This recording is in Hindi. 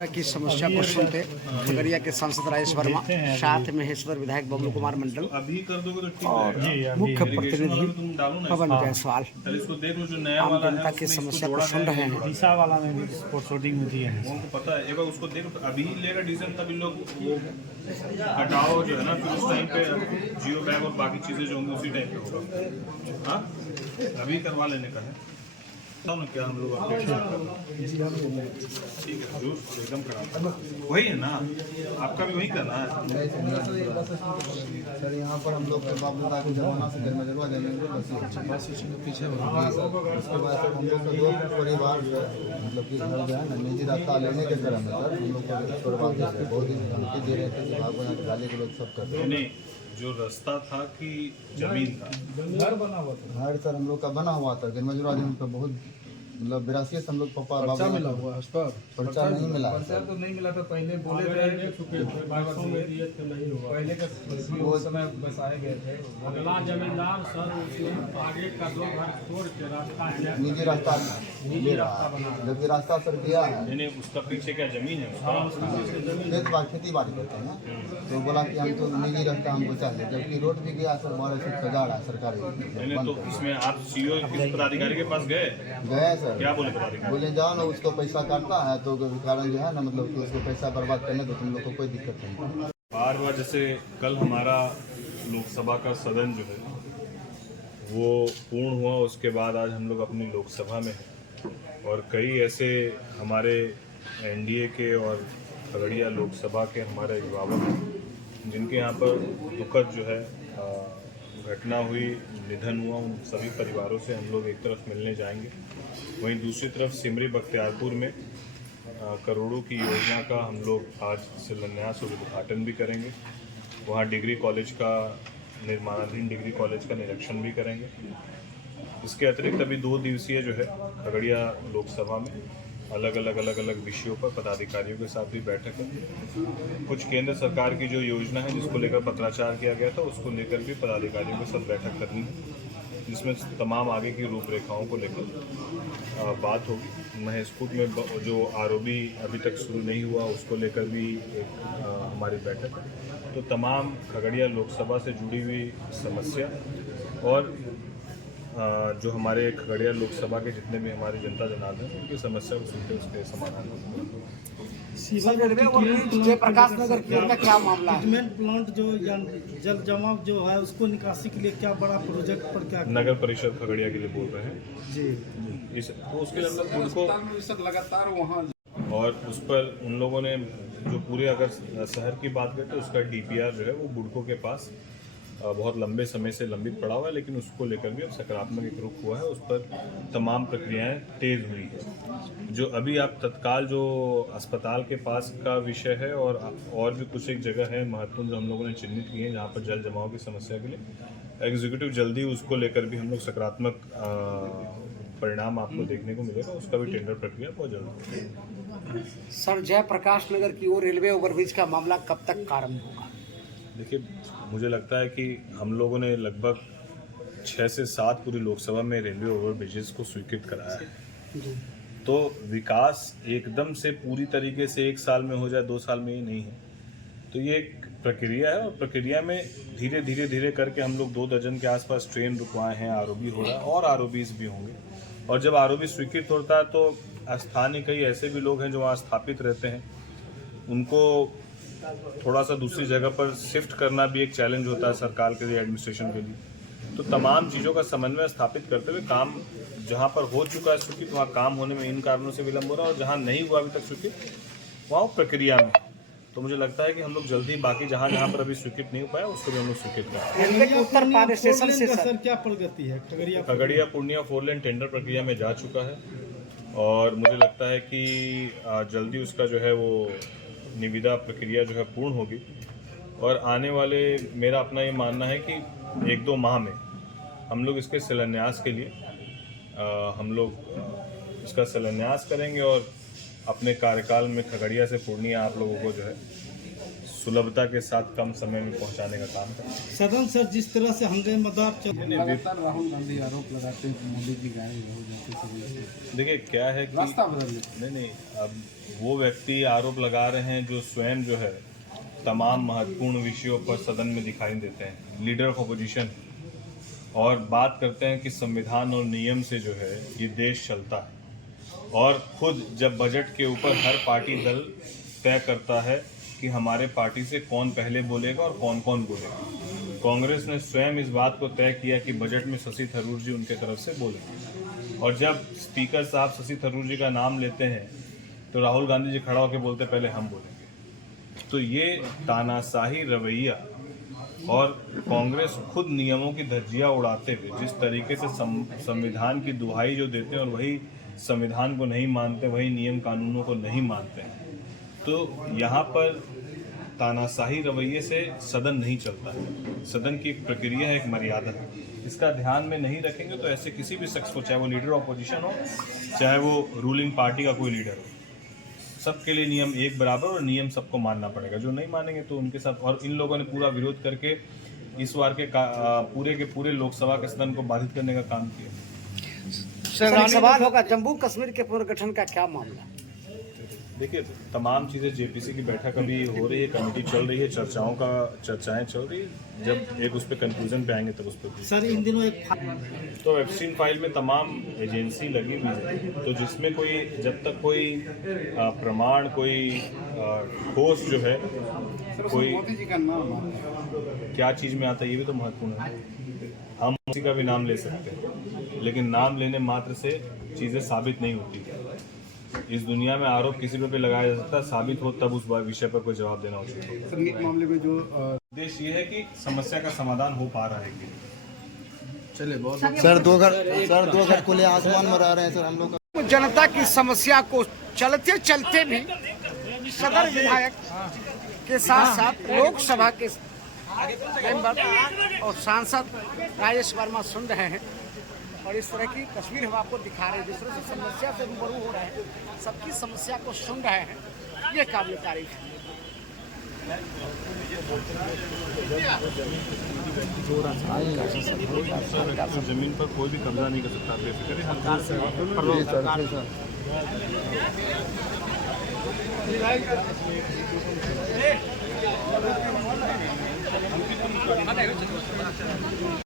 की समस्या को सुनते खगड़िया के सांसद राजेश वर्मा, साथ महेश्वर विधायक बबलू कुमार मंडल और मुख्य प्रतिनिधि पवन जायसवाल आम जनता की समस्या को सुन रहे हैं। दिशा वाला में भी शूटिंग में दिए हैं। उनको पता है, एक बार उसको देख अभी लेगा डिसीजन, तभी लोग वो हटाओ जो है ना, फिर उस टाइम पे जियो बैग और बाकी चीजें जो होंगी उसी टाइम पे होगा। हाँ, अभी करवा लेने का है ना, क्या हम लोग ठीक है, जो एकदम करा वही है ना, आपका भी वही करना है। सर यहाँ पर हम लोग बाबूदा के जमाना से जन्मजवा जमीन पीछे उसके बाद हम लोग का दो परिवार जो है मतलब कि घर जो है ना निजी रास्ता लेने के क्रम में सर हम लोग को छोड़वा थे, बहुत ही धमकी दे रहे थे कि भागो यहाँ गाली के लोग सब कर रहे नहीं, जो रास्ता था कि जमीन था, घर बना हुआ था। घर सर हम लोग का बना हुआ था जन्मजवा जमीन पर बहुत मतलब 82 से हम लोग पापा बाबा मिला हुआ है पर पर्चा नहीं मिला, पर्चा तो नहीं मिला था। पहले बोले थे पहले का वो समय बसाए गए थे अगला जमींदार सर उसमें आगे का दो घर छोड़ के रास्ता है, निजी रास्ता ले रहा, जबकि रास्ता सर दिया है। नहीं, उसका पीछे क्या जमीन है उसका? खेती बाड़ी करते हैं, तो बोला कि हम तो निजी रास्ता हमको चाहिए, जबकि रोड भी गया सर 12 सजा रहा सरकारी। तो इसमें आप सीओ किस पदाधिकारी के पास गए सर, क्या बोले पदाधिकारी? बोले जाओ ना उसको पैसा काटना है, तो कारण जो है ना मतलब कि उसको पैसा बर्बाद करने दो, तुम लोग को कोई दिक्कत नहीं। बार जैसे कल हमारा लोकसभा का सदन जो है वो पूर्ण हुआ, उसके बाद आज हम लोग अपनी लोकसभा में हैं और कई ऐसे हमारे एनडीए के और खगड़िया लोकसभा के हमारे अभिभावक हैं जिनके यहाँ पर दुखद जो है घटना हुई, निधन हुआ। उन सभी परिवारों से हम लोग एक तरफ मिलने जाएंगे, वहीं दूसरी तरफ सिमरी बख्तियारपुर में करोड़ों की योजना का हम लोग आज शिलान्यास और उद्घाटन भी करेंगे। वहाँ डिग्री कॉलेज का निर्माणाधीन डिग्री कॉलेज का निरीक्षण भी करेंगे। इसके अतिरिक्त अभी 2 दिवसीय जो है खगड़िया लोकसभा में अलग अलग विषयों पर पदाधिकारियों के साथ भी बैठक है। कुछ केंद्र सरकार की जो योजना है जिसको लेकर पत्राचार किया गया था उसको लेकर भी पदाधिकारियों के साथ बैठक करनी है, जिसमें तमाम आगे की रूपरेखाओं को लेकर बात होगी। महेशकूट में जो आरओबी अभी तक शुरू नहीं हुआ उसको लेकर भी एक हमारी बैठक है। तो तमाम खगड़िया लोकसभा से जुड़ी हुई समस्या और जो हमारे खगड़िया लोकसभा के जितने भी हमारे जनता जनार्दन हैं उनकी समस्या को सुनते उसके समाधान जयप्रकाश नगर का क्या मामला है? ट्रीटमेंट प्लांट जो जल जमाव जो है उसको निकासी के लिए क्या बड़ा प्रोजेक्ट पर क्या नगर परिषद खगड़िया के लिए बोल रहे हैं जी, तो उसके लिए हम लोग लगातार वहाँ और उस पर उन लोगों ने जो पूरे अगर शहर की बात करें तो उसका डीपीआर जो है वो बुड़को के पास बहुत लंबे समय से लंबित पड़ा हुआ है, लेकिन उसको लेकर भी अब सकारात्मक एक रुख हुआ है। उस पर तमाम प्रक्रियाएं तेज हुई है। जो अभी आप तत्काल जो अस्पताल के पास का विषय है और भी कुछ एक जगह है महत्वपूर्ण जो हम लोगों ने चिन्हित की है जहाँ पर जल जमाव की समस्या के लिए एग्जीक्यूटिव जल्दी उसको लेकर भी हम लोग सकारात्मक परिणाम आपको देखने को मिलेगा। उसका भी टेंडर प्रक्रिया बहुत जल्दी होगी। सर, जयप्रकाश नगर की ओर रेलवे ओवरब्रिज का मामला कब तक कार्य होगा? देखिए, मुझे लगता है कि हम लोगों ने लगभग 6 से 7 पूरी लोकसभा में रेलवे ओवरब्रिजेस को स्वीकृत कराया है। तो विकास एकदम से पूरी तरीके से 1 साल में हो जाए 2 साल में ही नहीं है, तो ये एक प्रक्रिया है और प्रक्रिया में धीरे करके हम लोग 2 दर्जन के आसपास ट्रेन रुकवाए हैं, आरओबी हो रहा है और आरओबीज भी होंगे। और जब आरओबी स्वीकृत होता है तो स्थानीय कई ऐसे भी लोग हैं जो वहाँ स्थापित रहते हैं, उनको थोड़ा सा दूसरी जगह पर शिफ्ट करना भी एक चैलेंज होता है सरकार के लिए, एडमिनिस्ट्रेशन के लिए। तो तमाम चीज़ों का समन्वय स्थापित करते हुए काम जहाँ पर हो चुका है स्वीकृत वहाँ काम होने में इन कारणों से विलम्ब हो रहा है, और जहाँ नहीं हुआ अभी तक स्वीकृत वहाँ प्रक्रिया में। तो मुझे लगता है कि हम लोग जल्दी बाकी जहाँ पर अभी स्वीकृत नहीं हो पाया उसको भी हम लोग स्वीकृत करें। उत्तर पार स्टेशन से सर क्या प्रगति है? खगड़िया पूर्णिया 4 लेन टेंडर प्रक्रिया में जा चुका है और मुझे लगता है कि जल्दी उसका जो है वो निविदा प्रक्रिया जो है पूर्ण होगी और आने वाले मेरा अपना ये मानना है कि 1-2 माह में हम लोग इसके शिलान्यास के लिए हम लोग इसका शिलान्यास करेंगे और अपने कार्यकाल में खगड़िया से पूर्णिया आप लोगों को जो है सुलभता के साथ कम समय में पहुंचाने का काम करें। सदन सर जिस तरह से हंगामेदार चल लगातार राहुल गांधी आरोप लगाते हैं कि मोदी जी गायब हो जाते सभी। देखिए क्या है कि रास्ता बदल लेते नहीं, अब वो व्यक्ति आरोप लगा रहे हैं जो स्वयं जो है तमाम महत्वपूर्ण विषयों पर सदन में दिखाई देते हैं, लीडर ऑफ अपोजिशन, और बात करते हैं कि संविधान और नियम से जो है ये देश चलता है, और खुद जब बजट के ऊपर हर पार्टी दल तय करता है कि हमारे पार्टी से कौन पहले बोलेगा और कौन कौन बोलेगा। कांग्रेस ने स्वयं इस बात को तय किया कि बजट में शशि थरूर जी उनके तरफ से बोलेंगे, और जब स्पीकर साहब शशि थरूर जी का नाम लेते हैं तो राहुल गांधी जी खड़ा होकर बोलते पहले हम बोलेंगे। तो ये तानाशाही रवैया और कांग्रेस खुद नियमों की धज्जियां उड़ाते हुए जिस तरीके से संविधान की दुहाई जो देते हैं और वही संविधान को नहीं मानते, वही नियम कानूनों को नहीं मानते हैं, तो यहाँ पर तानाशाही रवैये से सदन नहीं चलता है। सदन की एक प्रक्रिया है, एक मर्यादा है, इसका ध्यान में नहीं रखेंगे तो ऐसे किसी भी शख्स को, चाहे वो लीडर ऑफ अपोजिशन हो, चाहे वो रूलिंग पार्टी का कोई लीडर हो, सबके लिए नियम एक बराबर और नियम सबको मानना पड़ेगा। जो नहीं मानेंगे तो उनके साथ, और इन लोगों ने पूरा विरोध करके इस बार के पूरे लोकसभा के सदन को बाधित करने का काम किया। सर एक सवाल होगा, जम्मू कश्मीर के पुनर्गठन का क्या मामला? देखिए तमाम चीज़ें, जेपीसी की बैठक अभी हो रही है, कमेटी चल रही है, चर्चाएं चल रही है, जब एक उस पर कंक्लूजन पे आएंगे तब उस पर। सर इन दिनों एक तो एप्स्टीन फाइल में तमाम एजेंसी लगी हुई है, तो जिसमें कोई जब तक कोई प्रमाण, कोई ठोस जो है, कोई मोदी जी का नाम आता है। क्या चीज़ में आता है ये भी तो महत्वपूर्ण है। हम किसी का भी नाम ले सकते हैं, लेकिन नाम लेने मात्र से चीज़ें साबित नहीं होती। इस दुनिया में आरोप किसी पे लगाया जा सकता है, साबित हो तब उस विषय पर कोई जवाब देना उचित होगा। सर नीट मामले में जो उद्देश्य ये है कि समस्या का समाधान हो पा रहा है कि चले बहुत सर दो घर खुले आसमान में रह रहे हैं सर हम लोग। जनता की समस्या को चलते चलते भी सदर विधायक के साथ साथ लोकसभा के मेंबर और सांसद राजेश वर्मा सुन रहे हैं, और इस तरह की तस्वीर हम आपको दिखा रहे हैं। जिस तरह से समस्या से रूबरू हो रहे हैं, सबकी समस्या को सुन रहे हैं, ये काबिल तारीफ है। जमीन पर कोई भी कब्जा नहीं कर सकता, बेफिक्र।